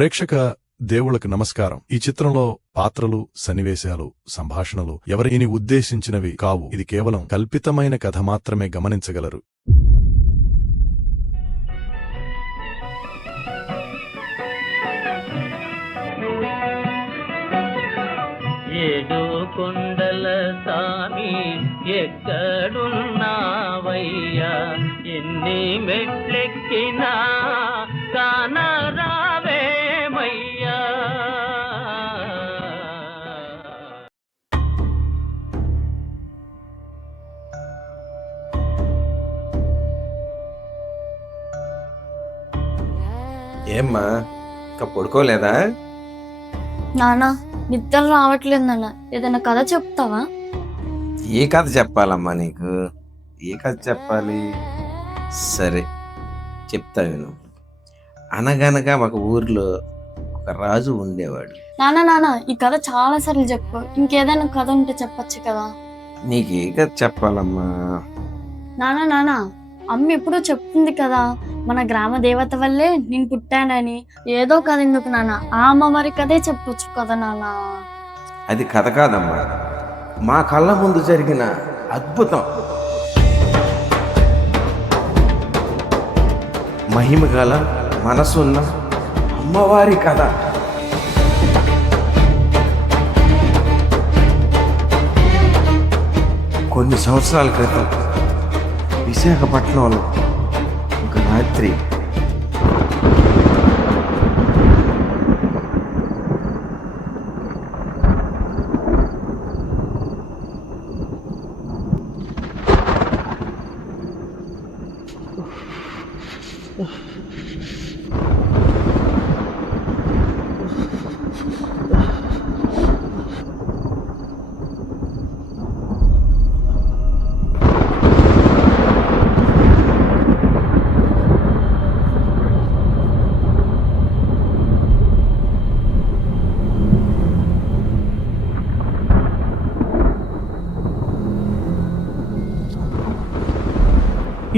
ప్రేక్షక దేవుళ్ళకు నమస్కారం. ఈ చిత్రంలో పాత్రలు, సన్నివేశాలు, సంభాషణలు ఎవరిని ఉద్దేశించినవి కావు. ఇది కేవలం కల్పితమైన కథ మాత్రమే గమనించగలరు. ఏడు కొండల సామి ఎక్కడున్నావయ్యా, ఎన్ని మెట్లెక్కినా కానరావేమయ్యా. ఏమ్మా ఇంకా పడుకోలేదా? నానా నిద్ర రావట్లేదు నాన్న, ఏదైనా కథ చెప్తావా? ఏ కథ చెప్పాలమ్మా నీకు? ఏ కథ చెప్పాలి? సరే చెప్తా విను. అనగనగా ఒక ఊర్లో ఒక రాజు ఉండేవాడు. నానా ఈ కథ చాలా సార్లు చెప్పు, ఇంకేదైనా కథ ఉంటే చెప్పచ్చు కదా. నీకు ఏ కథ చెప్పాలమ్మా? నానా అమ్మ ఎప్పుడూ చెప్తుంది కదా, మన గ్రామ దేవత వల్లే నేను పుట్టానని. ఏదో కథ ఎందుకు నాన్న, ఆ అమ్మవారి కథే చెప్పొచ్చు కదా నాన్న. అది కథ కాదమ్మా, మా కళ్ళ ముందు జరిగిన అద్భుతం. మహిమ గల మనసున్న అమ్మవారి కథ. కొన్ని సంవత్సరాల క్రితం విశాఖపట్నంలో ఒక రాత్రి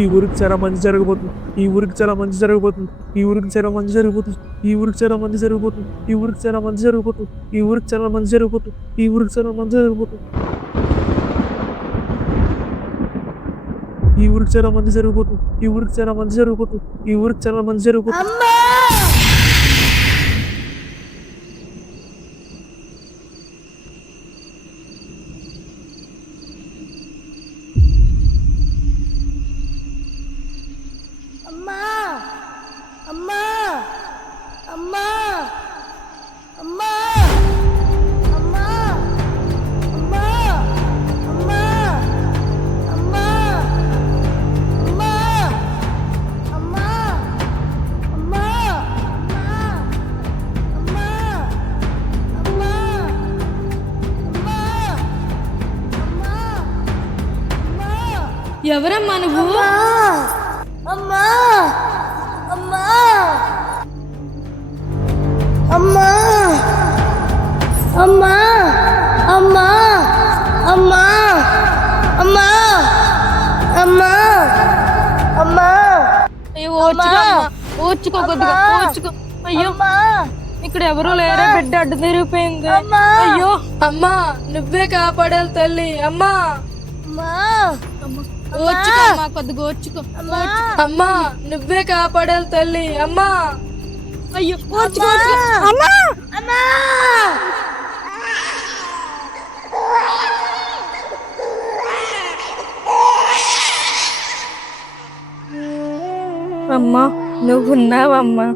ఈ ఊరికి చాలా మంచి జరగబోతుంది, ఈ ఊరికి చాలా మంచి జరగబోతుంది, ఈ ఊరికి చాలా మంచి జరగబోతుంది, ఈ ఊరికి చాలా మంచి జరగబోతుంది, ఈ ఊరికి చాలా మంచి జరగబోతుంది, ఈ ఊరికి చాలా మంచి జరగబోతుంది, ఈ ఊరికి చాలా మంచి జరగబోతుంది, ఈ ఊరికి చాలా మంచి జరగబోతుంది, ఈ ఊరికి చాలా మంచి జరగబోతుంది, ఈ ఊరికి చాలా మంచి జరగబోతుంది. ఎవరమ్మా నువ్వు? అమ్మా అమ్మా అమ్మా అమ్మా అమ్మా అమ్మా అమ్మా అమ్మా అమ్మా. ఓర్చుకో కొద్దిగా, ఓర్చుకో. అయ్యో ఇక్కడ ఎవరో లేరా, బిడ్డ అడ్డు తిరిగిపోయింది. అయ్యో అమ్మా నువ్వే కాపాడాలి తల్లి. అమ్మా ఓర్చుకో అమ్మా, కొద్దిగా ఓర్చుకో. అమ్మా నువ్వే కాపాడాలి తల్లి. అమ్మా అయ్యో ఓర్చుకో అమ్మా అమ్మా. అమ్మా నువ్వున్నావమ్మా.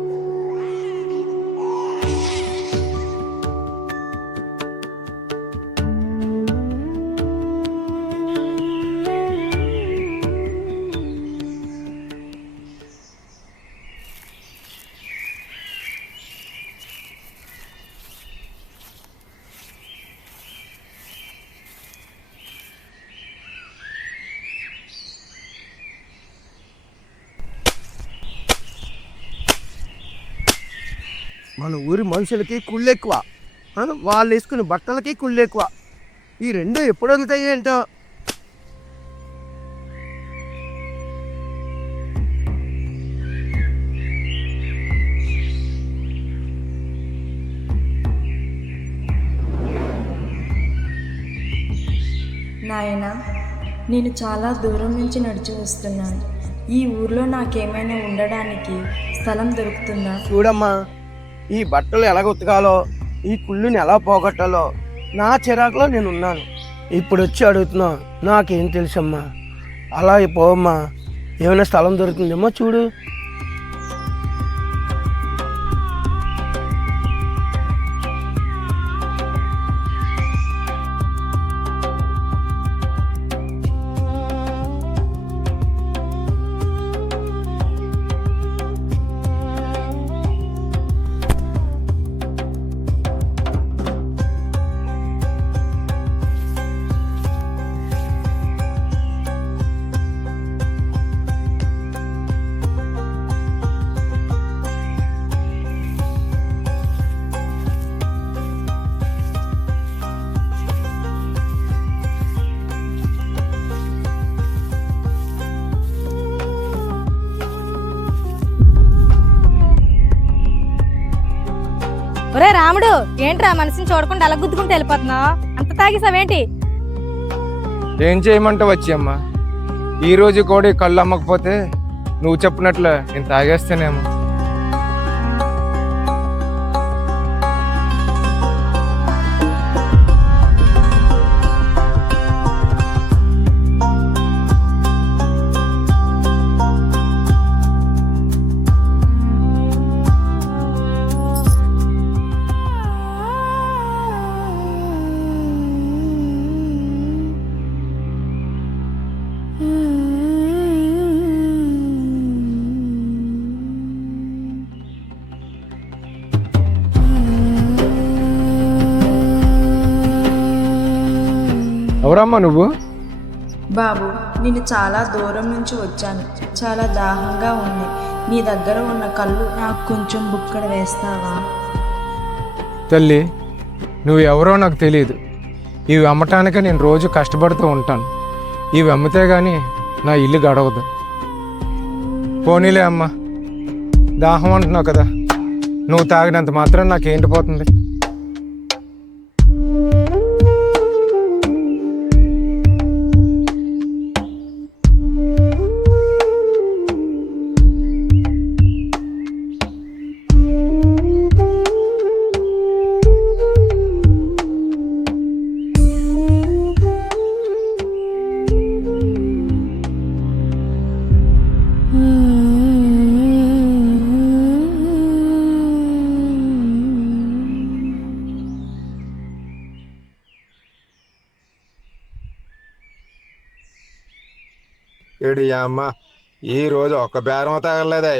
మన ఊరి మనుషులకి కుళ్ళెక్కువ, వాళ్ళు వేసుకునే బట్టలకి కుళ్ళెక్కువ. ఈ రెండు ఎప్పుడు వదులుతాయి ఏంటో. నాయనా, నేను చాలా దూరం నుంచి నడిచి వస్తున్నాను. ఈ ఊర్లో నాకేమైనా ఉండడానికి స్థలం దొరుకుతుందా? చూడమ్మా, ఈ బట్టలు ఎలా ఉతకాలో, ఈ కుళ్ళుని ఎలా పోగొట్టాలో నా చిరాకులో నేను ఉన్నాను. ఇప్పుడు వచ్చి అడుగుతున్నావు, నాకేం తెలుసమ్మా. అలా పోవమ్మా, ఏమైనా స్థలం దొరుకుతుందేమో చూడు. ఒరే రాముడు, ఏంట్రా మనసుని చూడకుండా అలా గుద్దుకుంటూ వెళ్ళిపోతున్నావు? అంత తాగేసావేంటి? ఏం చేయమంటావు వచ్చి అమ్మ? ఈ రోజు కూడా ఈ కళ్ళు అమ్మకపోతే నువ్వు చెప్పినట్లు నేను తాగేస్తానేమో. ఎవరమ్మా నువ్వు? బాబు, నేను చాలా దూరం నుంచి వచ్చాను. చాలా దాహంగా ఉంది. నీ దగ్గర ఉన్న కళ్ళు నాకు కొంచెం బుక్కడ వేస్తావా? తల్లి, నువ్వు ఎవరో నాకు తెలియదు. ఇవి అమ్మటానికే నేను రోజు కష్టపడుతూ ఉంటాను. ఇవి అమ్మితే కానీ నా ఇల్లు గడవదు. పోనీలే అమ్మా, దాహం అంటున్నావు కదా, నువ్వు తాగినంత మాత్రం నాకేంటి పోతుంది? ఏడు అమ్మ, ఈ రోజు ఒక్క బేరం తాగలేదా?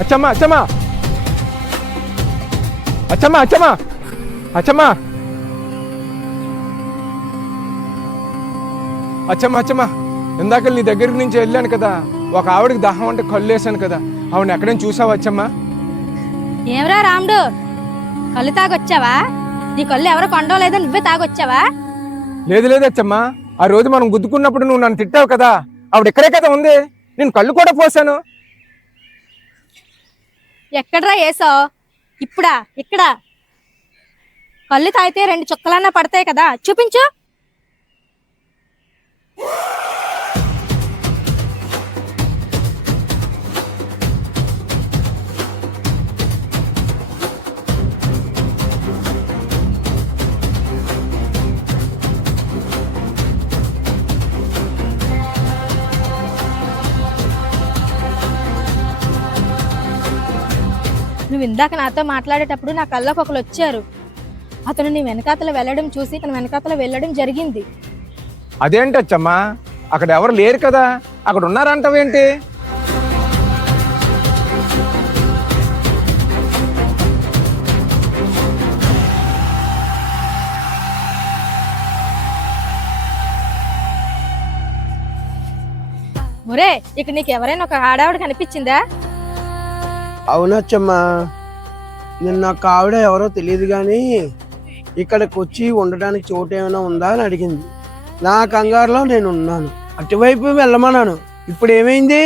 అచ్చమ్మా అచ్చమ్మా అచ్చమ్మా అచ్చమ్మా అచ్చమ్మా అచ్చమ్మా అచ్చమ్మా, ఇందాక నీ దగ్గర నుంచి వెళ్ళాను కదా, ఒక ఆవిడకి దాహం అంటే కళ్ళు వేసాను కదా, ఆవిడని ఎక్కడైనా చూసావా అచ్చమ్మా? ఏమరా రాముడు, కళ్ళు తాగొచ్చావా? నీ కళ్ళు ఎవరో కొండలేదో నువ్వే తాగొచ్చావా? లేదు లేదు అచ్చమ్మా, ఆ రోజు మనం గుద్దుకున్నప్పుడు నువ్వు నన్ను తిట్టావు కదా, ఆవిడ ఇక్కడే కదా ఉంది. నేను కళ్ళు కూడా పోసాను. ఎక్కడరా వేసావు? ఇప్పుడా? ఇక్కడ కళ్ళు తాగితే 2 చుక్కలన్నా పడతాయి కదా, చూపించు. నువ్వు ఇందాక నాతో మాట్లాడేటప్పుడు నా కళ్ళకు ఒకరు వచ్చారు. అతను నీ వెనకాతల వెళ్ళడం చూసి తన వెనకాతల వెళ్ళడం జరిగింది. అదేంటచ్చమ్మా, అక్కడ ఎవరు లేరు కదా, అక్కడ ఉన్నారంటావేంటి? ఒరే, ఇక నీకు ఎవరైనా ఒక ఆడావిడ కనిపించిందా? అవునచ్చమ్మా, నిన్న నాకు ఆవిడ ఎవరో తెలియదు కానీ ఇక్కడికి వచ్చి ఉండడానికి చోటు ఏమైనా ఉందా అని అడిగింది. నా కంగారులో నేను ఉన్నాను, అటువైపు వెళ్ళమన్నాను. ఇప్పుడు ఏమైంది?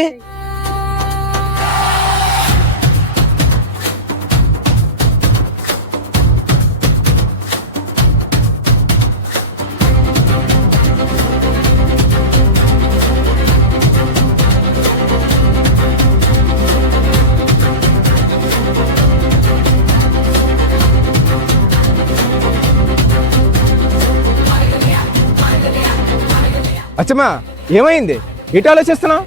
అచ్చమ్మా, ఏమైంది? ఎటు ఆలోచిస్తున్నావు?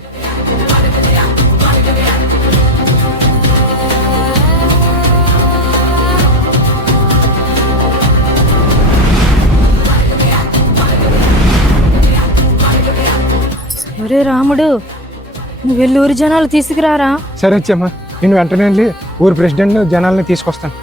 ఒరే రాముడు, నువ్వు వెళ్ళి ఊరి జనాలు తీసుకురారా. సరే అచ్చమ్మా, నేను వెంటనే వెళ్ళి ఊరి ప్రెసిడెంట్ జనాల్ని తీసుకొస్తాను.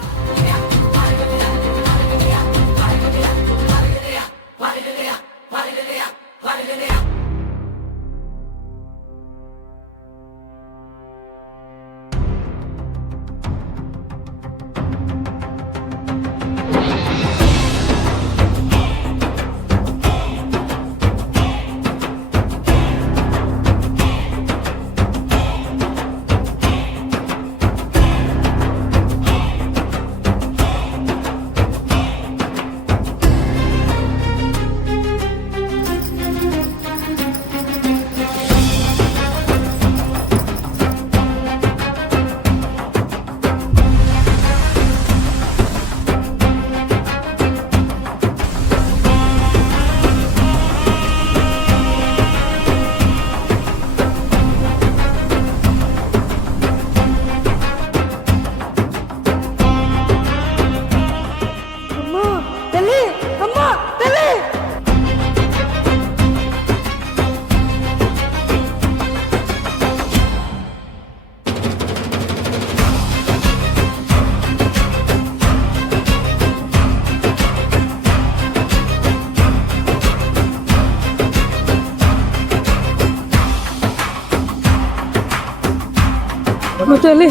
తల్లి,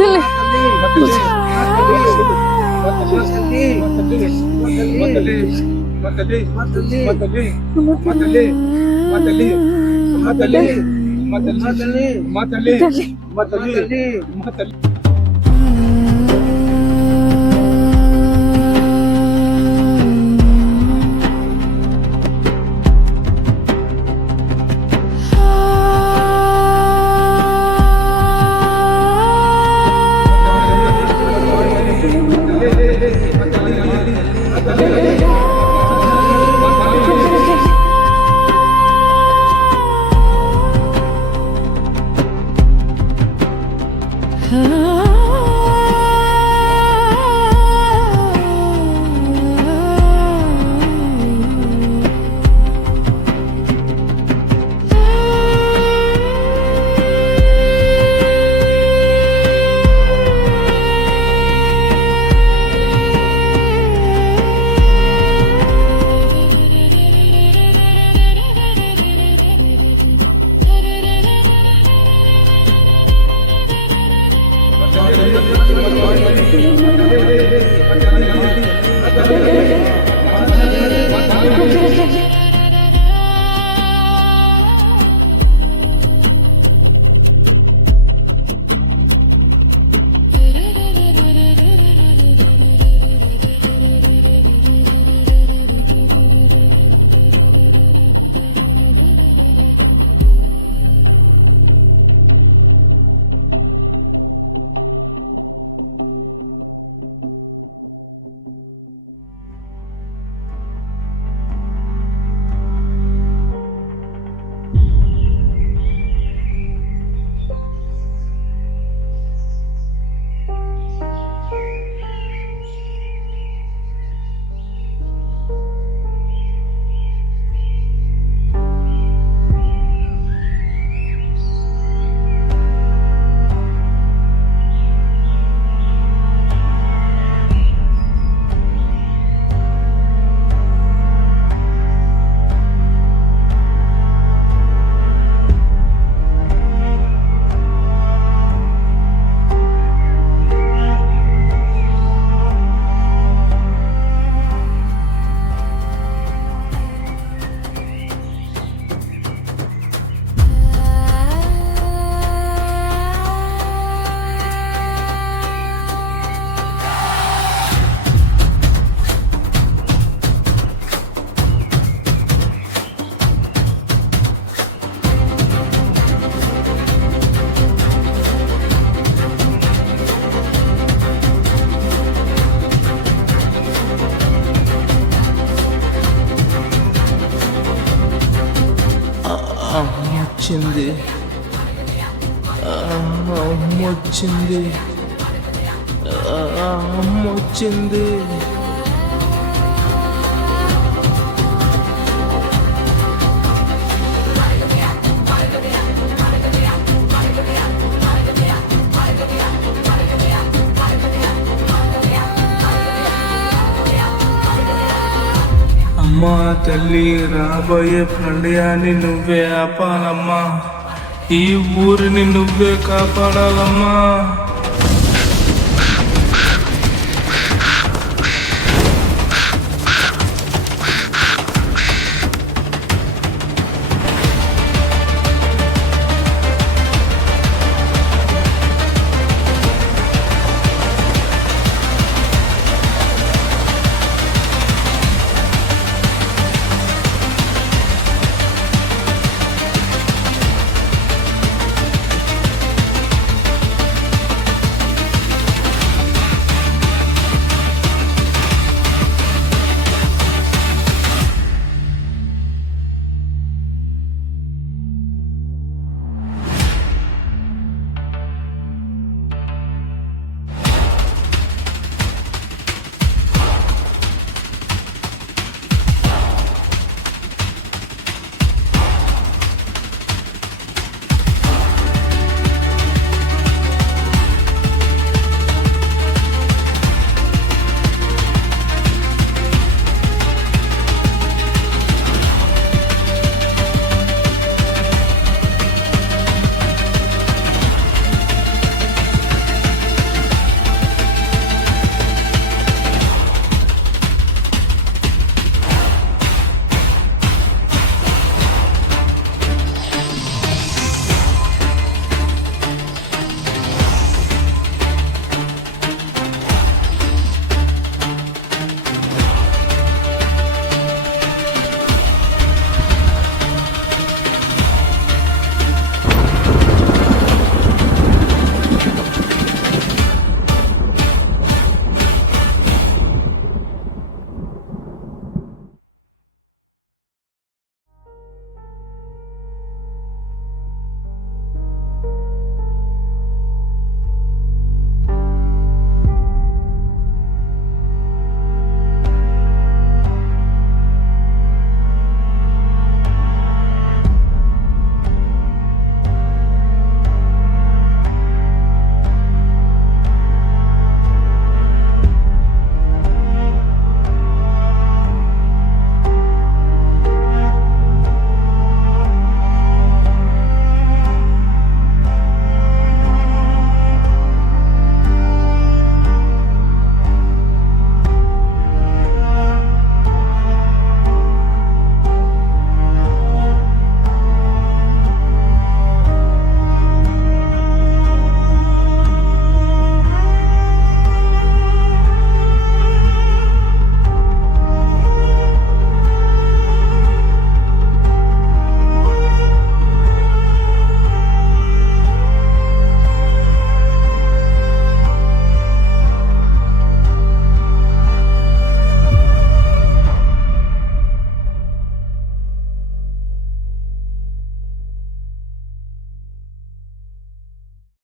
తల్లి. అమ్మ వచ్చింది, అమ్మ వచ్చింది. అమ్మా తల్లి, రాబోయే ప్రళయాన్ని నువ్వే ఆపాలమ్మా, ఈ ఊరిని నువ్వే కాపాడాలమ్మా.